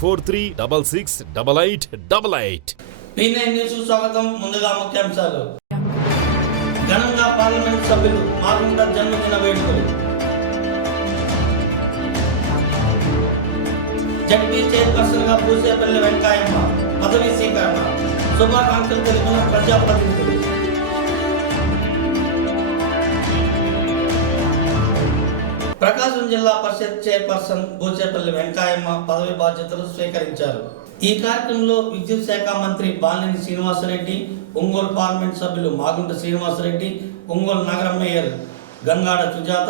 9436668888. P9 news స్వాగతం. ముందుగా ముఖ్యాంశాలు. ఘనంగా పార్లమెంట్ సభ్యులు మాగుంట జన్మదిన వేడుకలు. జడ్పీ చైర్పర్సన్ గా పూసేపల్లి వెంకయ్యమ్మ పదవీ స్వీకరణ. శుభాకాంక్షలు తెలిపిన ప్రజాప్రతినిధులు. ప్రకాశం జిల్లా పరిషత్ చైర్పర్సన్ పూసేపల్లి వెంకయ్యమ్మ పదవి బాధ్యతలు స్వీకరించారు. ఈ కార్యక్రమంలో విద్యుత్ శాఖ మంత్రి బాలినేని శ్రీనివాసరెడ్డి, ఒంగోలు పార్లమెంట్ సభ్యులు మాగుంట శ్రీనివాసరెడ్డి, ఒంగోలు నగర మేయర్ గంగాడ సుజాత,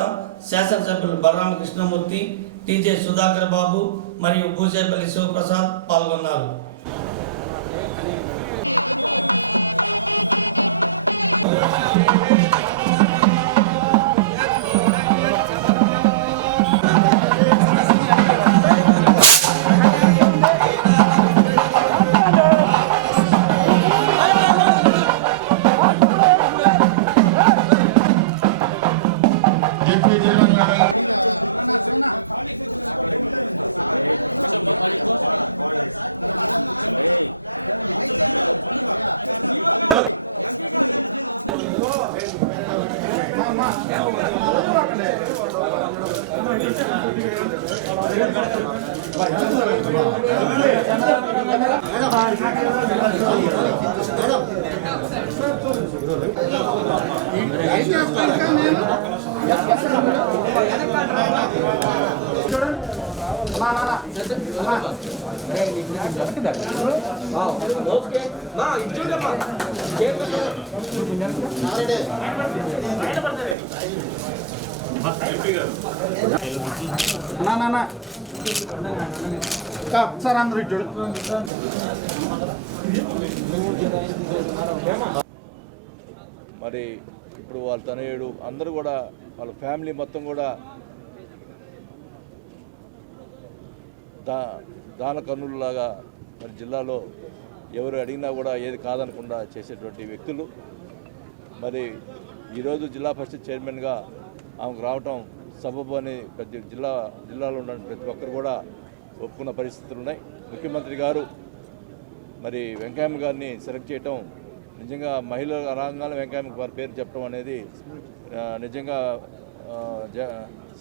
శాసనసభ్యులు బలరామకృష్ణమూర్తి, టీజే సుధాకర్ బాబు మరియు పూసేపల్లి శివప్రసాద్ పాల్గొన్నారు. సార్ అందరూ చూడు. మరి ఇప్పుడు వాళ్ళ తనయుడు అందరూ కూడా వాళ్ళ ఫ్యామిలీ మొత్తం కూడా దాన కన్నులాగా మరి జిల్లాలో ఎవరు అడిగినా కూడా ఏది కాదనకుండా చేసేటువంటి వ్యక్తులు. మరి ఈరోజు జిల్లా పరిషత్ చైర్మన్గా ఆమెకు రావటం సబబు అని ప్రతి జిల్లాలో ఉన్న ప్రతి ఒక్కరు కూడా ఒప్పుకున్న పరిస్థితులు ఉన్నాయి. ముఖ్యమంత్రి గారు మరి వెంకయ్యమ్మ గారిని సెలెక్ట్ చేయటం నిజంగా మహిళల రంగాల్లో వెంకయ్యమ్మ వారి పేరు చెప్పడం అనేది నిజంగా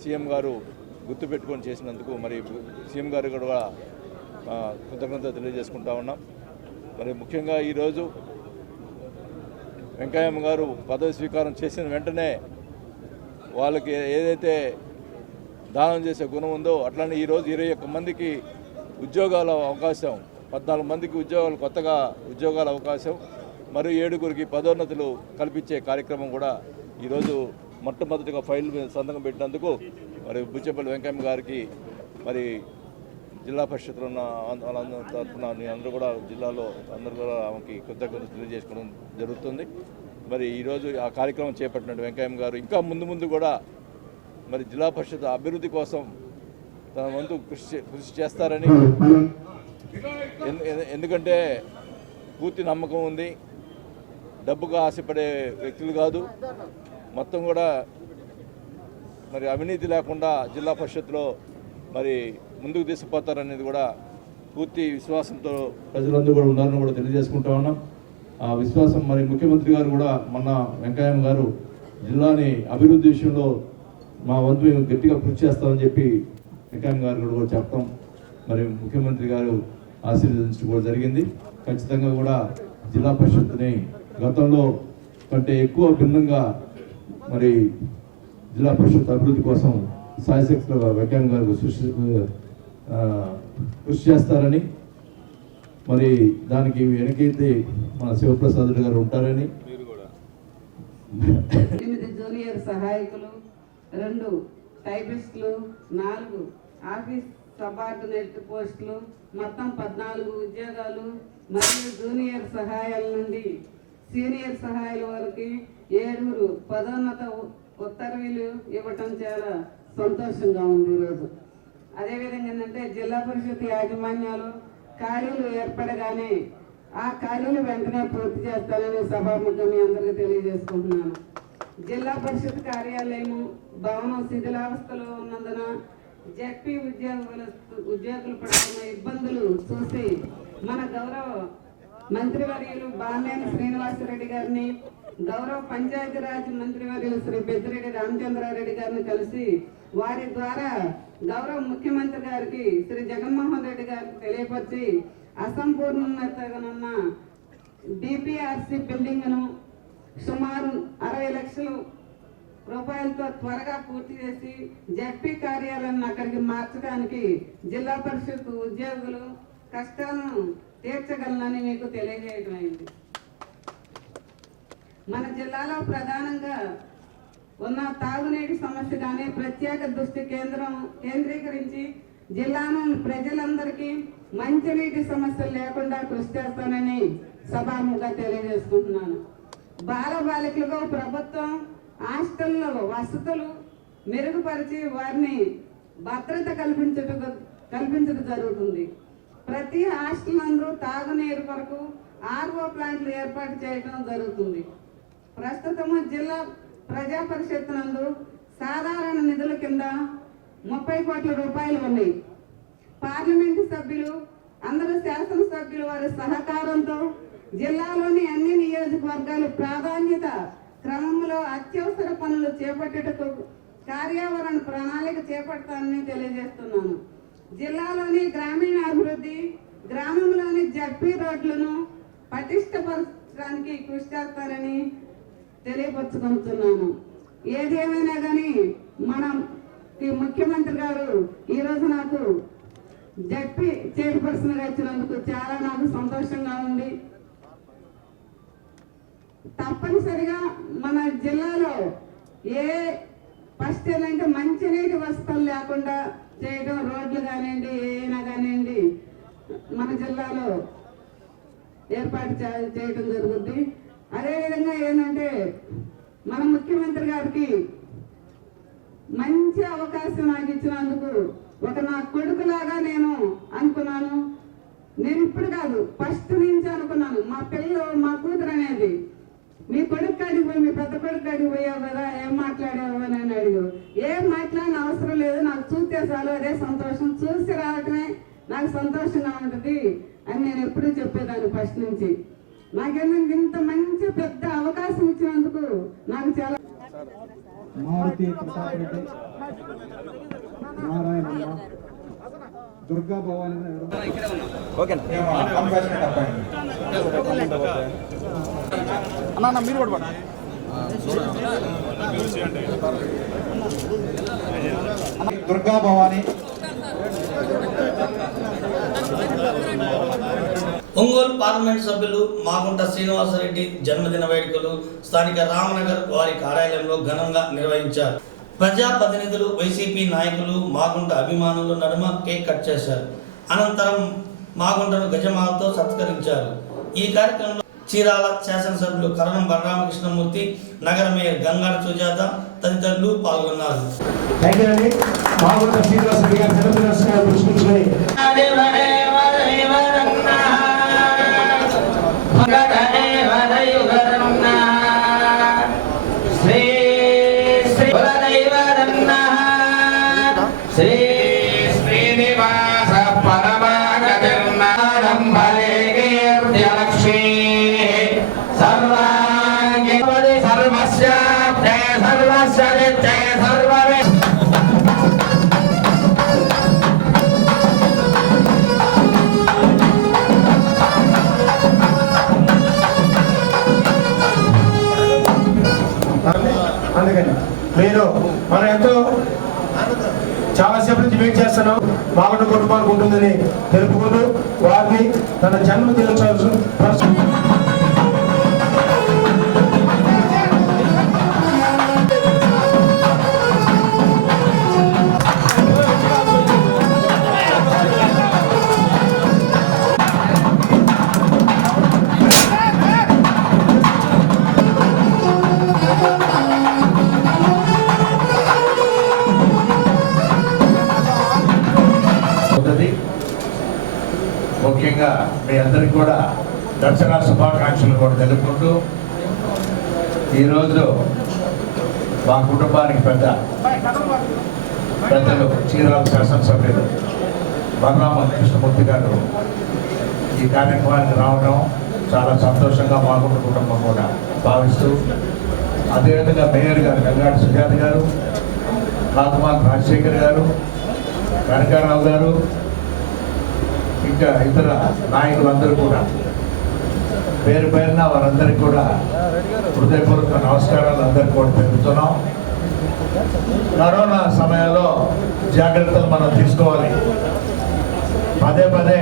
సీఎం గారు గుర్తుపెట్టుకొని చేసినందుకు మరి సీఎం గారు కూడా కృతజ్ఞత తెలియజేసుకుంటా ఉన్నాం. మరి ముఖ్యంగా ఈరోజు వెంకయ్యమ్మ గారు పదవి స్వీకారం చేసిన వెంటనే వాళ్ళకి ఏదైతే దానం చేసే గుణం ఉందో అట్లానే ఈరోజు 21 మందికి ఉద్యోగాల అవకాశం, 14 మందికి ఉద్యోగాలు కొత్తగా ఉద్యోగాల అవకాశం, మరియు 7గురికి పదోన్నతులు కల్పించే కార్యక్రమం కూడా ఈరోజు మొట్టమొదటిగా ఫైల్ మీద సంతకం పెట్టినందుకు మరి బుచ్చేపల్లి వెంకయ్యమ్మ గారికి మరి జిల్లా పరిషత్లో ఉన్న తరఫున అందరూ కూడా జిల్లాలో అందరూ కూడా ఆమెకి కృతజ్ఞతలు తెలియజేసుకోవడం జరుగుతుంది. మరి ఈరోజు ఆ కార్యక్రమం చేపట్టినట్టు వెంకయ్యమ్మ గారు ఇంకా ముందు కూడా మరి జిల్లా పరిషత్ అభివృద్ధి కోసం తన వంతు కృషి చేస్తారని, ఎందుకంటే పూర్తి నమ్మకం ఉంది. డబ్బుగా ఆశపడే వ్యక్తులు కాదు, మొత్తం కూడా మరి అవినీతి లేకుండా జిల్లా పరిషత్లో మరి ముందుకు తీసుకుపోతారనేది కూడా పూర్తి విశ్వాసంతో ప్రజలందరూ కూడా ఉన్నారని కూడా తెలియజేసుకుంటా ఉన్నాం. ఆ విశ్వాసం మరి ముఖ్యమంత్రి గారు కూడా మొన్న వెంకయ్యమ్మ గారు జిల్లాని అభివృద్ధి విషయంలో మా వంతు మేము గట్టిగా కృషి చేస్తామని చెప్పి వెంకయ్యమ్మ గారు కూడా చెప్పడం మరి ముఖ్యమంత్రి గారు ఆశీర్వదించడం కూడా జరిగింది. ఖచ్చితంగా కూడా జిల్లా పరిషత్ని గతంలో కంటే ఎక్కువ భిన్నంగా మరి జిల్లా పరిషత్ అభివృద్ధి కోసం సాయశక్తిలో వెంకయ్యమ్మ గారు కృషి చేస్తారని, మరి దానికి వెనకైతే మన శివప్రసాద్ గారు ఉంటారని, 8 జూనియర్ సహాయకులు, 2 టైపిస్టులు, 4 ఆఫీస్ సబార్డినేట్ పోస్టులు, మొత్తం 14 ఉద్యోగాలు మరియు జూనియర్ సహాయాల నుండి సీనియర్ సహాయాల వరకు 7 పదోన్నత ఉత్తర్వులు ఇవ్వటం చాలా సంతోషంగా ఉంది ఈరోజు. అదేవిధంగా ఏంటంటే జిల్లా పరిషత్ యాజమాన్యాలు ఖాళీలు ఏర్పడగానే ఆ ఖాళీలు వెంటనే పూర్తి చేస్తానని సభాముఖంగా మీ అందరికీ తెలియజేసుకుంటున్నాను. జిల్లా పరిషత్ కార్యాలయం భవనం శిథిలావస్థలో ఉన్నందున జెడ్పీ ఉద్యోగులు పడుతున్న ఇబ్బందులు చూసి మన గౌరవ మంత్రివర్యులు బాలినేని శ్రీనివాసరెడ్డి గారిని, గౌరవ పంచాయతీరాజ్ మంత్రివర్యులు శ్రీ పెద్దిరెడ్డి రామచంద్రారెడ్డి గారిని కలిసి వారి ద్వారా గౌరవ ముఖ్యమంత్రి గారికి శ్రీ జగన్మోహన్ రెడ్డి గారికి తెలియపరిచి అసంపూర్ణతగా డిపిఆర్సి బిల్డింగ్ను సుమారు 60 లక్షల రూపాయలతో త్వరగా పూర్తి చేసి జెడ్పీ కార్యాలయాన్ని అక్కడికి మార్చడానికి జిల్లా పరిషత్ ఉద్యోగులు కష్టాలను తీర్చగలనని మీకు తెలియజేయడం అయింది. మన జిల్లాలో ప్రధానంగా ఉన్న తాగునీటి సమస్య కానీ ప్రత్యేక దృష్టి కేంద్రీకరించి జిల్లాను ప్రజలందరికీ మంచినీటి సమస్యలు లేకుండా కృషి చేస్తానని సభాముఖంగా తెలియజేసుకుంటున్నాను. బాలబాలికలకు ప్రభుత్వం హాస్టల్లో వసతులు మెరుగుపరిచి వారిని భద్రత కల్పించడం జరుగుతుంది. ప్రతి హాస్టల్ నందు తాగునీరు కొరకు ఆర్ఓ ప్లాంట్లు ఏర్పాటు చేయడం జరుగుతుంది. ప్రస్తుతము జిల్లా ప్రజా పరిషత్ నందు సాధారణ నిధుల కింద 30 కోట్ల రూపాయలు ఉన్నాయి. పార్లమెంటు సభ్యులు అందరూ శాసనసభ్యులు వారి సహకారంతో జిల్లాలోని అన్ని నియోజకవర్గాలు ప్రాధాన్యత క్రమంలో అత్యవసర పనులు చేపట్టేటకు కార్యావరణ ప్రణాళిక చేపడతానని తెలియజేస్తున్నాను. జిల్లాలోని గ్రామీణ అభివృద్ధి, గ్రామంలోని జడ్పీ రోడ్లను పటిష్టపరచడానికి కృషి చేస్తారని తెలియపరుచుకుంటున్నాను. ఏదేమైనా కానీ మనం ఈ ముఖ్యమంత్రి గారు ఈరోజు నాకు జడ్పీ చైర్పర్సన్గా ఇచ్చినందుకు చాలా నాకు సంతోషంగా ఉంది. తప్పనిసరిగా మన జిల్లాలో ఫస్ట్ ఏంటంటే మంచినీటి వసతులు లేకుండా చేయడం, రోడ్లు కానివ్వండి ఏమైనా కానివ్వండి మన జిల్లాలో ఏర్పాటు చేయడం జరుగుద్ది. అదేవిధంగా ఏంటంటే మన ముఖ్యమంత్రి గారికి మంచి అవకాశం నాకు ఇచ్చినందుకు ఒక నా కొడుకులాగా నేను అనుకున్నాను. నేను ఇప్పుడు కాదు, ఫస్ట్ నుంచి అనుకున్నాను. మా పిల్లలు, మా కూతురు అనేది మీ కొడుకు కాడికి పోయి, మీ పెద్ద కొడుకు కాడికి పోయావు కదా, ఏం మాట్లాడావు అని అడిగావు. ఏం మాట్లాడిన అవసరం లేదు, నాకు చూస్తే చాలు, అదే సంతోషం. చూసి రావటమే నాకు సంతోషంగా ఉంటుంది అని నేను ఎప్పుడూ చెప్పేదాన్ని ఫస్ట్ నుంచి. నాకేంటంటే ఇంత మంచి పెద్ద అవకాశం ఇచ్చినందుకు నాకు చాలా. మారుతి ప్రతాప్ రెడ్డి, నారాయణమ్మ, దుర్గా భవాని అన్న మీరు కూడా పడ దుర్గా భవాని. ఒంగోలు పార్లమెంట్ సభ్యులు మాగుంట శ్రీనివాసరెడ్డి జన్మదిన వేడుకలు స్థానిక రామనగర్ వారి కార్యాలయంలో ఘనంగా నిర్వహించారు. ప్రజాప్రతినిధులు, వైసీపీ నాయకులు, మాగుంట అభిమానులు నడుమ కేక్ కట్ చేశారు. అనంతరం మాగుంటను గజమాలతో సత్కరించారు. ఈ కార్యక్రమంలో చీరాల శాసనసభ్యులు కరణం బలరామకృష్ణమూర్తి, నగర మేయర్ గంగాడ సుజాత తదితరులు పాల్గొన్నారు. అందుకని మీరు మనం ఎంతో చాలాసేపు నుంచి వెయిట్ చేస్తున్నాం. మాగుంట కుటుంబానికి ఉంటుందని తెలుపుకుంటూ వారిని తన జన్మదినోత్సవం ముఖ్యంగా మీ అందరికీ కూడా దసరా శుభాకాంక్షలు కూడా తెలుపుకుంటూ ఈరోజు మా కుటుంబానికి పెద్ద పెద్దలు చీరాల శాసనసభ్యులు బలరామ కృష్ణమూర్తి గారు ఈ కార్యక్రమానికి రావడం చాలా సంతోషంగా మాగుంట కుటుంబం కూడా భావిస్తూ, అదేవిధంగా మేయర్ గారు గంగాడి సుజాత గారు, కాకుమాన్ రాజశేఖర్ గారు, కనకారావు గారు, ఇంకా ఇతర నాయకులందరూ కూడా పేరు పేరున వారందరికీ కూడా హృదయపూర్వక నమస్కారాలు అందరికీ కూడా తెలుపుతున్నాం. కరోనా సమయంలో జాగ్రత్తలు మనం తీసుకోవాలి. పదే పదే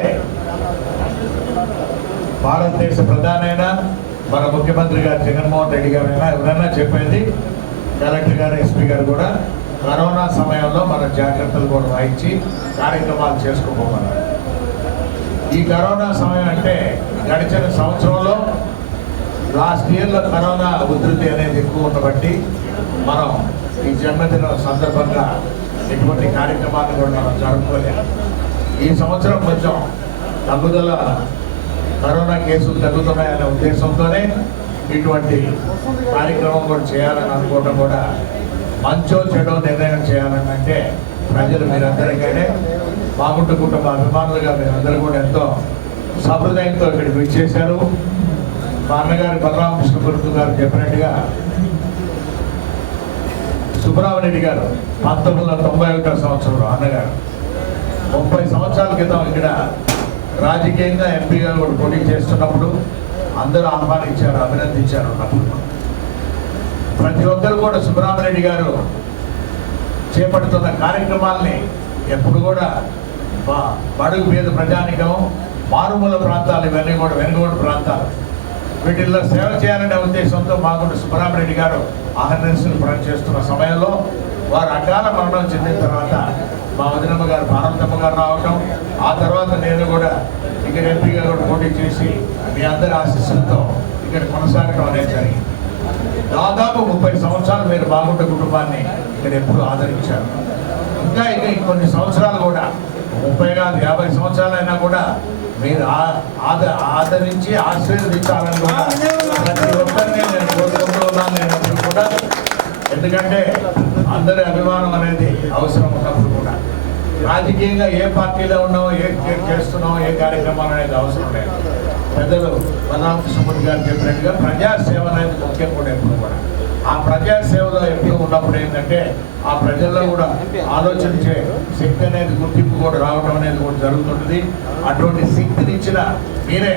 భారతదేశ ప్రధానైనా మన ముఖ్యమంత్రి గారు జగన్మోహన్ రెడ్డి గారైనా ఎవరైనా చెప్పేది, కలెక్టర్ గారు, ఎస్పీ గారు కూడా కరోనా సమయంలో మన జాగ్రత్తలు కూడా వహించి కార్యక్రమాలు చేసుకోబోతున్నారు. ఈ కరోనా సమయం అంటే గడిచిన సంవత్సరంలో లాస్ట్ ఇయర్లో కరోనా ఉధృతి అనేది ఎక్కువ ఉండబట్టి మనం ఈ జన్మదిన సందర్భంగా ఎటువంటి కార్యక్రమాలను కూడా మనం జరుపుకోలేము. ఈ సంవత్సరం కొంచెం తగ్గుదల, కరోనా కేసులు తగ్గుతున్నాయనే ఉద్దేశంతోనే ఇటువంటి కార్యక్రమం కూడా చేయాలని అనుకోవడం కూడా మంచో చెడో నిర్ణయం చేయాలని అంటే ప్రజలు మీరందరికైనా మాగుంట కుటుంబ అభిమానులుగా మీరందరూ కూడా ఎంతో సహృదయంతో ఇక్కడికి విచ్చేశారు. మా అన్నగారు బలరామకృష్ణమూర్తి గారు చెప్పినట్టుగా సుబ్రహ్మణ్యుడి గారు 1991 సంవత్సరంలో అన్నగారు 30 సంవత్సరాల క్రితం ఇక్కడ రాజకీయంగా ఎంపీగా కూడా పోటీ చేస్తున్నప్పుడు అందరూ ఆహ్వానించారు, అభినందించారు. ఉన్నప్పుడు ప్రతి ఒక్కరు కూడా సుబ్రహ్మణ్యుడి గారు చేపడుతున్న కార్యక్రమాల్ని ఎప్పుడు కూడా బడుగు పేద ప్రజానికం, మారుమూల ప్రాంతాలు, ఇవన్నీ కూడా వెనుకబడి ప్రాంతాలు, వీటిల్లో సేవ చేయాలనే ఉద్దేశంతో మాగుంట సుబ్రహ్మణ్యుడి గారు అహర్నిశలు పనిచేస్తున్న సమయంలో వారు అకాల మరణం చెందిన తర్వాత మా వదినమ్మ గారు పార్వతమ్మ గారు రావటం, ఆ తర్వాత నేను కూడా ఇక్కడ ఎంపీగా కూడా పోటీ చేసి మీ అందరి ఆశీస్సులతో ఇక్కడ కొనసాగడం అనేది జరిగింది. దాదాపు 30 సంవత్సరాలు మీరు మాగుంట కుటుంబాన్ని ఇక్కడ ఎప్పుడు ఆదరించారు. ఇంకా కొన్ని సంవత్సరాలు కూడా 30 కాదు 50 సంవత్సరాలైనా కూడా మీరు ఆదరించి ఆశీర్వదించాలని కూడా ప్రతి ఒక్కరిని నేను కోరుకుంటూ ఉన్నాను. నేను ఎప్పుడు కూడా, ఎందుకంటే అందరి అభిమానం అనేది అవసరం ఉన్నప్పుడు కూడా రాజకీయంగా ఏ పార్టీలో ఉన్నామో, ఏ చేస్తున్నామో, ఏ కార్యక్రమాలు అనేది అవసరం లేదు. పెద్దలు బలరామకృష్ణమూర్తి గారు చెప్పినట్టుగా ప్రజాసేవ అనేది ముఖ్యం కూడా ఎప్పుడు కూడా. ఆ ప్రజాసేవలో ఎప్పుడు ఉన్నప్పుడు ఏంటంటే ఆ ప్రజల్లో కూడా ఆలోచించే శక్తి అనేది, గుర్తింపు కూడా రావడం అనేది కూడా జరుగుతుంటుంది. అటువంటి శక్తిని ఇచ్చిన మీరే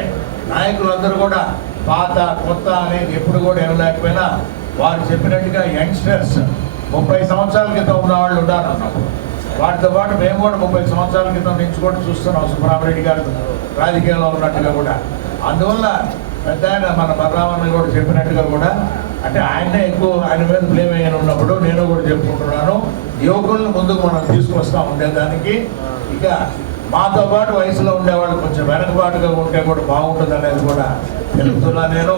నాయకులందరూ కూడా పాత కొత్త అనేది ఎప్పుడు కూడా ఏమలేకపోయినా వారు చెప్పినట్టుగా యంగ్స్టర్స్ 30 సంవత్సరాల క్రితం ఉన్న వాళ్ళు ఉన్నారు అన్నప్పుడు, వాటితో పాటు మేము కూడా 30 సంవత్సరాల క్రితం నుంచి కూడా చూస్తున్నాం సుబ్రహ్మణ్యుడి గారు రాజకీయాల్లో ఉన్నట్టుగా కూడా. అందువల్ల పెద్ద ఆయన మన బలరామన్న కూడా చెప్పినట్టుగా కూడా, అంటే ఆయనే ఎక్కువ, ఆయన మీద బ్లేమ్ అయ్యి ఉన్నప్పుడు నేను కూడా చెప్పుకుంటున్నాను, యువకులను ముందుకు మనం తీసుకొస్తా ఉండేదానికి ఇక మాతో పాటు వయసులో ఉండేవాళ్ళు కొంచెం వెనకబాటుగా ఉంటే కూడా బాగుంటుంది అనేది కూడా తెలుపుతున్నాను నేను.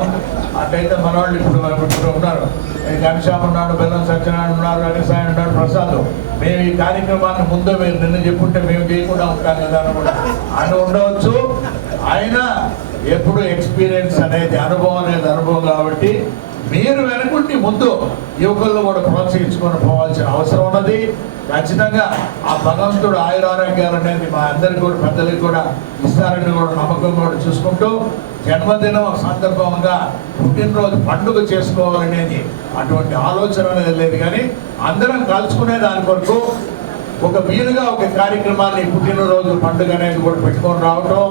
అట్లయితే మన వాళ్ళు ఇప్పుడు ఉన్నారు, ఘనశ్యామ్ ఉన్నాడు, బెల్లం సత్యనారాయణ ఉన్నారు, అనిసాయి ఉన్నాడు, ప్రసాద్. మేము ఈ కార్యక్రమాన్ని ముందు మీరు నిన్న చెప్పుంటే మేము చేయకుండా ఉంటాం కదా అని కూడా అని ఉండవచ్చు. ఆయన ఎప్పుడు ఎక్స్పీరియన్స్ అనేది, అనుభవం కాబట్టి మీరు వెనుకుండి ముందు యువకులను కూడా ప్రోత్సహించుకొని పోవాల్సిన అవసరం ఉన్నది. ఖచ్చితంగా ఆ భగవంతుడు ఆయురారోగ్యాలు అనేది మా అందరికీ కూడా, పెద్దలకి కూడా ఇస్తారని కూడా నమ్మకం కూడా చూసుకుంటూ, జన్మదినం సందర్భంగా పుట్టినరోజు పండుగ చేసుకోవాలనేది అటువంటి ఆలోచన అనేది లేదు. కానీ అందరం కలుసుకునే దాని కొరకు ఒక వీలుగా ఒక కార్యక్రమాన్ని, పుట్టినరోజు పండుగ అనేది కూడా పెట్టుకొని రావటం.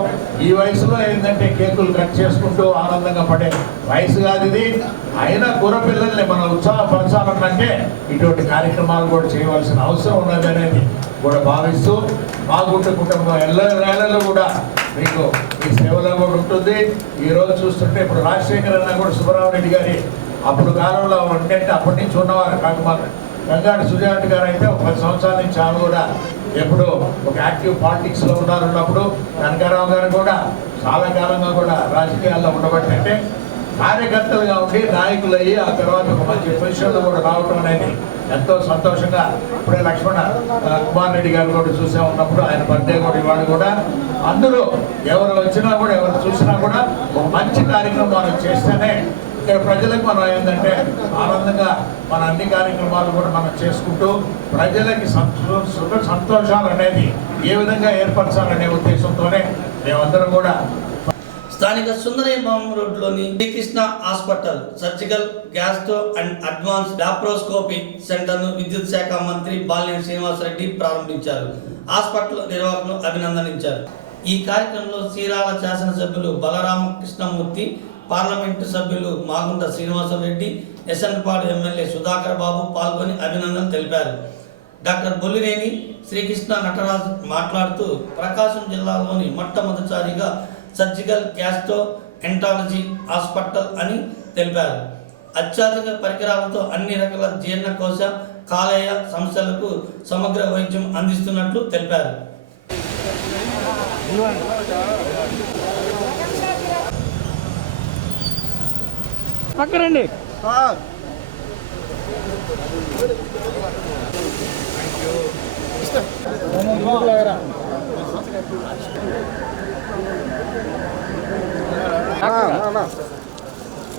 ఈ వయసులో ఏంటంటే కేకులు కట్ చేసుకుంటూ ఆనందంగా పడే వయసు కాదు ఇది. అయినా కుర్రపిల్లల్ని మనం ఉత్సాహపరచాలంటే ఇటువంటి కార్యక్రమాలు కూడా చేయవలసిన అవసరం ఉన్నది అనేది కూడా భావిస్తూ, మాగుంట కుటుంబం ఎల్లవేళలో కూడా మీకు ఈ సేవలో కూడా ఉంటుంది. ఈరోజు చూస్తుంటే ఇప్పుడు రాజశేఖర్ అన్న కూడా సుబ్రహ్మణ్యుడి గారి అప్పుడు కాలంలో ఉంటే అప్పటి నుంచి ఉన్నవారు కాకుమార్ గంగాడి సుజాత గారు అయితే 10 సంవత్సరాల నుంచి ఆమె కూడా ఎప్పుడు ఒక యాక్టివ్ పాలిటిక్స్లో ఉన్నప్పుడు కనకారావు గారు కూడా చాలా కాలంగా కూడా రాజకీయాల్లో ఉండబట్టి, అంటే కార్యకర్తలుగా ఉండి నాయకులు అయ్యి ఆ తర్వాత ఒక మంచి పొజిషన్లో కూడా రావడం అనేది ఎంతో సంతోషంగా. ఇప్పుడే లక్ష్మణ కుమార్ రెడ్డి గారు కూడా చూసే ఉన్నప్పుడు ఆయన బర్త్డే కూడా ఇవాళ కూడా అందరూ ఎవరు వచ్చినా కూడా, ఎవరు చూసినా కూడా ఒక మంచి కార్యక్రమం మనం చేస్తేనే ఇక్కడ ప్రజలకు మనం ఏంటంటే ఆనందంగా మన అన్ని కార్యక్రమాలు కూడా మనం చేసుకుంటూ ప్రజలకి సుఖ సంతోషాలు అనేది ఏ విధంగా ఏర్పరచాలనే ఉద్దేశంతోనే మేమందరం కూడా స్థానిక సుందరయ్యబాబు రోడ్లోని Srikrishna hospital surgical gastro and advance laparoscopy సెంటర్ను విద్యుత్ శాఖ మంత్రి బాలినేని శ్రీనివాసరెడ్డి ప్రారంభించారు. హాస్పిటల్ నిర్వాహకులను అభినందించారు. ఈ కార్యక్రమంలో చీరాల శాసనసభ్యులు బలరామకృష్ణమూర్తి, పార్లమెంటు సభ్యులు మాగుంట శ్రీనివాసరెడ్డి, ఎస్ఎన్పాడు ఎమ్మెల్యే సుధాకర్ బాబు పాల్గొని అభినందనలు తెలిపారు. డాక్టర్ బొల్లినేని శ్రీకృష్ణ నటరాజ్ మాట్లాడుతూ ప్రకాశం జిల్లాలోని మొట్టమొదటిసారిగా సర్జికల్ గ్యాస్ట్రో ఎంటాలజీ హాస్పిటల్ అని తెలిపారు. అత్యాధునిక పరికరాలతో అన్ని రకాల జీర్ణకోశ, కాలేయ సమస్యలకు సమగ్ర వైద్యం అందిస్తున్నట్లు తెలిపారు. పక్కరండి.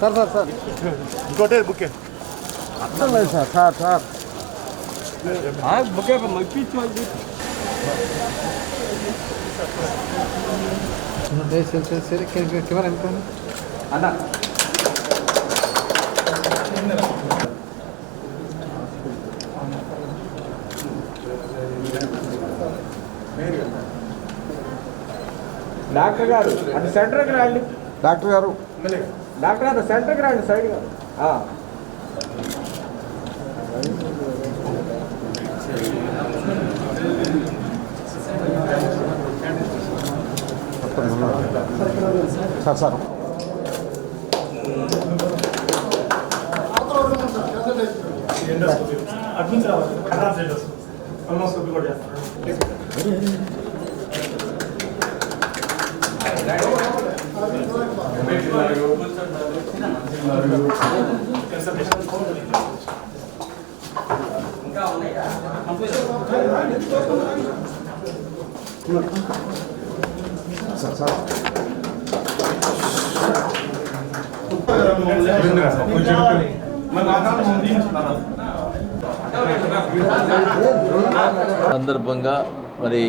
సార్ సార్ సార్ ఇంకోటే బుకే అర్థం లేదు సార్ సార్ సార్ బుకే మగ్గించు. కెమెరా అనుకోండి అన్న డాక్టర్ గారు అది సెంటర్కి రండి. డాక్టర్ గారు డాక్టర్ గారు సెంటర్కి రండి, సైడ్గా. సార్ సార్ సందర్భంగా మరి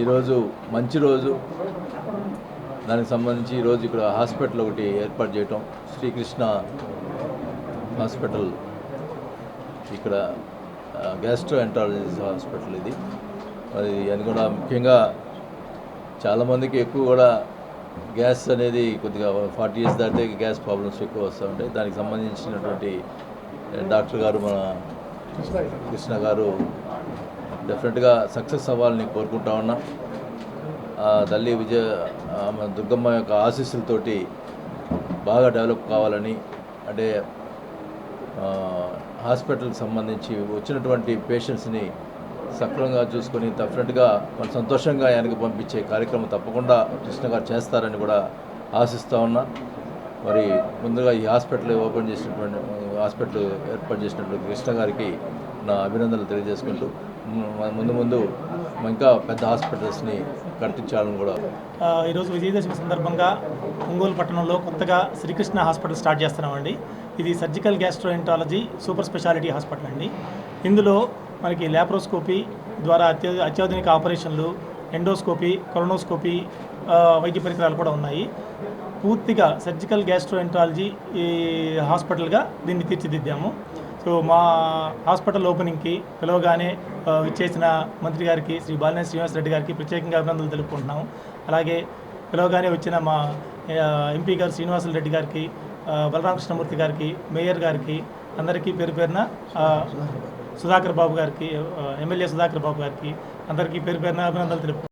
ఈరోజు మంచి రోజు, దానికి సంబంధించి ఈరోజు ఇక్కడ హాస్పిటల్ ఒకటి ఏర్పాటు చేయటం, శ్రీకృష్ణ హాస్పిటల్, ఇక్కడ గ్యాస్ట్రో ఎంటాలజీ హాస్పిటల్ ఇది. మరి అది కూడా ముఖ్యంగా చాలామందికి ఎక్కువ కూడా గ్యాస్ అనేది కొద్దిగా 40 years దాటితే గ్యాస్ ప్రాబ్లమ్స్ ఎక్కువ వస్తూ ఉంటాయి. దానికి సంబంధించినటువంటి డాక్టర్ గారు మన కృష్ణ గారు డెఫినెట్గా సక్సెస్ అవ్వాలని కోరుకుంటా ఉన్నా. తల్లి దుర్గమ్మ యొక్క ఆశీస్సులతోటి బాగా డెవలప్ కావాలని, అంటే హాస్పిటల్కి సంబంధించి వచ్చినటువంటి పేషెంట్స్ని సక్రమంగా చూసుకొని డెఫినెట్గా మన సంతోషంగా ఆయనకు పంపించే కార్యక్రమం తప్పకుండా కృష్ణ గారు చేస్తారని కూడా ఆశిస్తూ ఉన్నా. మరి ముందుగా ఈ హాస్పిటల్ హాస్పిటల్ ఏర్పాటు చేసినటువంటి కృష్ణ గారికి నా అభినందనలు తెలియజేసుకుంటూ ముందు ఇంకా పెద్ద హాస్పిటల్స్ని కట్టించాలని కూడా. ఈరోజు విజయదశమి సందర్భంగా ఒంగోలు పట్టణంలో కొత్తగా శ్రీకృష్ణ హాస్పిటల్ స్టార్ట్ చేస్తున్నామండి. ఇది surgical gastroenterology super speciality hospital అండి. ఇందులో మనకి ల్యాప్రోస్కోపీ ద్వారా అత్యాధునిక ఆపరేషన్లు, ఎండోస్కోపీ, కొలనోస్కోపీ వైద్య పరికరాలు కూడా ఉన్నాయి. పూర్తిగా సర్జికల్ గ్యాస్ట్రోఎంటాలజీ హాస్పిటల్గా దీన్ని తీర్చిదిద్దాము. సో మా హాస్పిటల్ ఓపెనింగ్కి పిలవగానే ఇచ్చేసిన మంత్రి గారికి, శ్రీ బాలినేని శ్రీనివాసరెడ్డి గారికి ప్రత్యేకంగా అభినందనలు తెలుపుకుంటున్నాము. అలాగే పిలవగానే వచ్చిన మా ఎంపీ గారు శ్రీనివాసరెడ్డి గారికి, బలరామకృష్ణమూర్తి గారికి, మేయర్ గారికి అందరికీ పేరు పేరున, సుధాకర్ బాబు గారికి, ఎమ్మెల్యే సుధాకర్ బాబు గారికి అందరికీ పేరు పేరున అభినందనలు తెలుపు.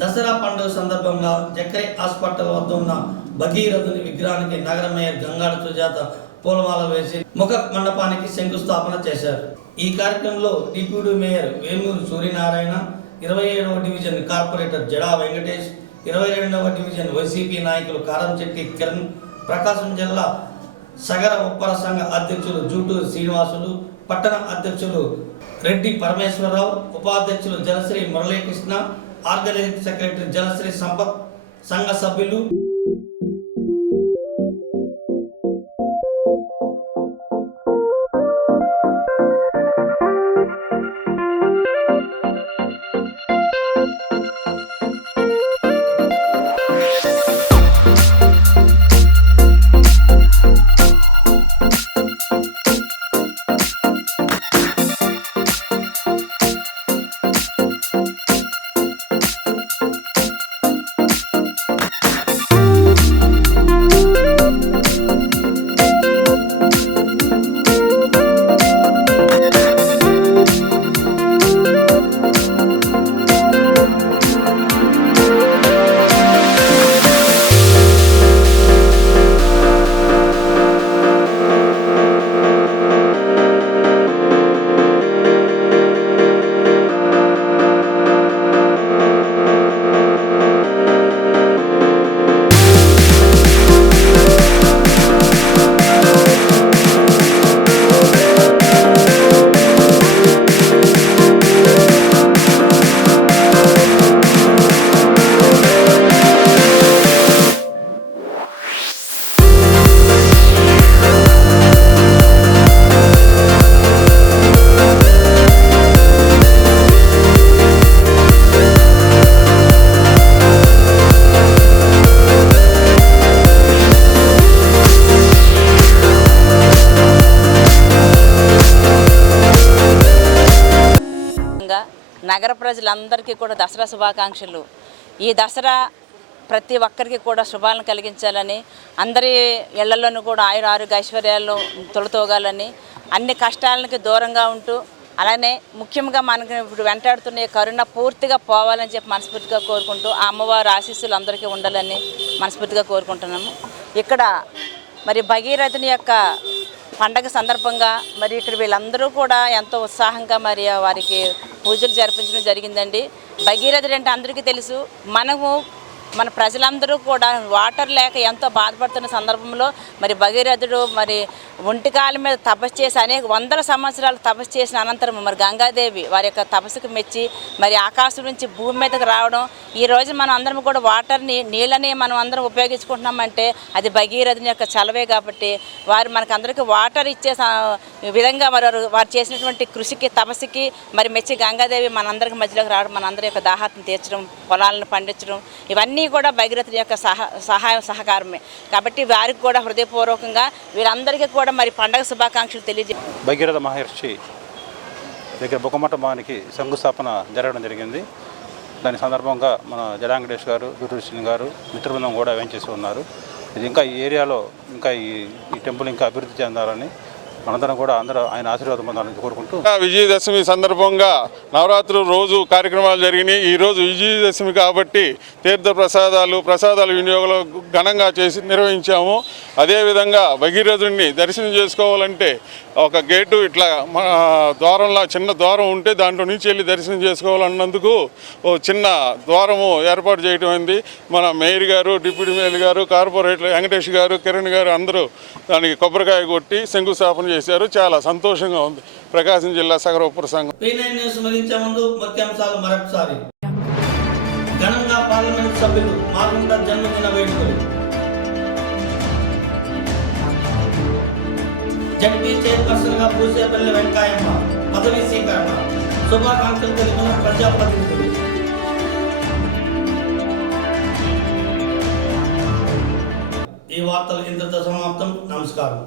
దసరా పండుగ సందర్భంగా జక్కై హాస్పిటల్ వద్ద ఉన్న భగీరథుని విగ్రహానికి నగర మేయర్ గంగాడ సుజాత పూలమాల వేసి ముఖ మండపానికి శంకుస్థాపన చేశారు. ఈ కార్యక్రమంలో డిప్యూటీ మేయర్ వేమూరు సూర్యనారాయణ, 27వ డివిజన్ కార్పొరేటర్ జడా వెంకటేష్, 22వ డివిజన్ వైసీపీ నాయకులు కారంచెట్టి కిరణ్, ప్రకాశం జిల్లా సగర ఉప్పర సంఘ అధ్యక్షులు జూటూరు శ్రీనివాసులు, పట్టణ అధ్యక్షులు రెడ్డి పరమేశ్వరరావు, ఉపాధ్యక్షులు జలశ్రీ మురళీకృష్ణ, ఆర్గనైజింగ్ సెక్రటరీ జలశ్రీ సంపత్, సంఘ సభ్యులు. నగర ప్రజలందరికీ కూడా దసరా శుభాకాంక్షలు. ఈ దసరా ప్రతి ఒక్కరికి కూడా శుభాలను కలిగించాలని, అందరి ఇళ్లలోనూ కూడా ఆరోగ్య ఐశ్వర్యాలు తొలతోగాలని, అన్ని కష్టాలకి దూరంగా ఉంటూ, అలానే ముఖ్యంగా మనకి ఇప్పుడు వెంటాడుతున్న కరోనా పూర్తిగా పోవాలని చెప్పి మనస్ఫూర్తిగా కోరుకుంటూ ఆ అమ్మవారి ఆశీస్సులు అందరికీ ఉండాలని మనస్ఫూర్తిగా కోరుకుంటున్నాము. ఇక్కడ మరి భగీరథుని యొక్క పండగ సందర్భంగా మరి ఇక్కడ వీళ్ళందరూ కూడా ఎంతో ఉత్సాహంగా మరి వారికి పూజలు జరిపించడం జరిగిందండి. భగీరథుడు అంటే అందరికీ తెలుసు. మన ప్రజలందరూ కూడా వాటర్ లేక ఎంతో బాధపడుతున్న సందర్భంలో మరి భగీరథుడు మరి ఒంటికాల మీద తపస్సు చేసి అనేక వందల సంవత్సరాలు తపస్సు చేసిన అనంతరం మరి గంగాదేవి వారి యొక్క తపస్సుకు మెచ్చి మరి ఆకాశం నుంచి భూమి మీదకి రావడం. ఈరోజు మనం అందరం కూడా నీళ్ళని మనం అందరం ఉపయోగించుకుంటున్నామంటే అది భగీరథుని యొక్క చలవే. కాబట్టి వారు మనకందరికీ వాటర్ ఇచ్చే విధంగా వారు చేసినటువంటి కృషికి తపస్సుకి మరి మెచ్చి గంగాదేవి మనందరికి మధ్యలోకి రావడం, మనందరి యొక్క దాహాన్ని తీర్చడం, పొలాలను పండించడం, ఇవన్నీ కూడా భగీరథుని యొక్క సహాయం సహకారమే. కాబట్టి వారికి కూడా హృదయపూర్వకంగా వీరందరికీ కూడా మరి పండగ శుభాకాంక్షలు తెలియజేయాలి. భగీరథ మహర్షి దగ్గర బొక్కమఠమానికి శంకుస్థాపన జరగడం జరిగింది. దాని సందర్భంగా మన జడా వెంకటేష్ గారు, జూటూరు శ్రీని గారు, మిత్రబృందం కూడా వేయించేసి ఉన్నారు. ఇది ఇంకా ఈ ఏరియాలో ఇంకా ఈ టెంపుల్ ఇంకా అభివృద్ధి చెందాలని మనందరం కూడా అందరూ ఆయన ఆశీర్వాదం పొందాలని కోరుకుంటూ, విజయదశమి సందర్భంగా నవరాత్రులు రోజు కార్యక్రమాలు జరిగినాయి. ఈరోజు విజయదశమి కాబట్టి తీర్థ ప్రసాదాలు వినియోగంలో ఘనంగా నిర్వహించాము. అదేవిధంగా భగీరథుడిని దర్శనం చేసుకోవాలంటే ఒక గేటు ఇట్లా ద్వారంలా చిన్న ద్వారం ఉంటే దాంట్లో నుంచి వెళ్ళి దర్శనం చేసుకోవాలన్నందుకు ఓ చిన్న ద్వారము ఏర్పాటు చేయడం అయింది. మన మేయర్ గారు, డిప్యూటీ మేయర్ గారు, కార్పొరేటర్ వెంకటేష్ గారు, కిరణ్ గారు అందరూ దానికి కొబ్బరికాయ కొట్టి శంకుస్థాపన చేశారు. చాలా సంతోషంగా ఉంది. ప్రకాశం జిల్లా సగర ఉప్పర సంఘం. P9 న్యూస్ ముగించే ముందు ముఖ్యాంశాలు మరొకసారి. ఘనంగా పార్లమెంట్ సభ్యులు మాగుంట జన్మదిన వేడుకలు. జడ్పీ చైర్పర్సన్ గా పూసేపల్లి వెంకాయమ్మ పదవీ స్వీకరణ. శుభాకాంక్షలు తెలిపిన ప్రజాప్రతినిధులు. ఈ వార్తలు ఇంతటితో సమాప్తం. నమస్కారం.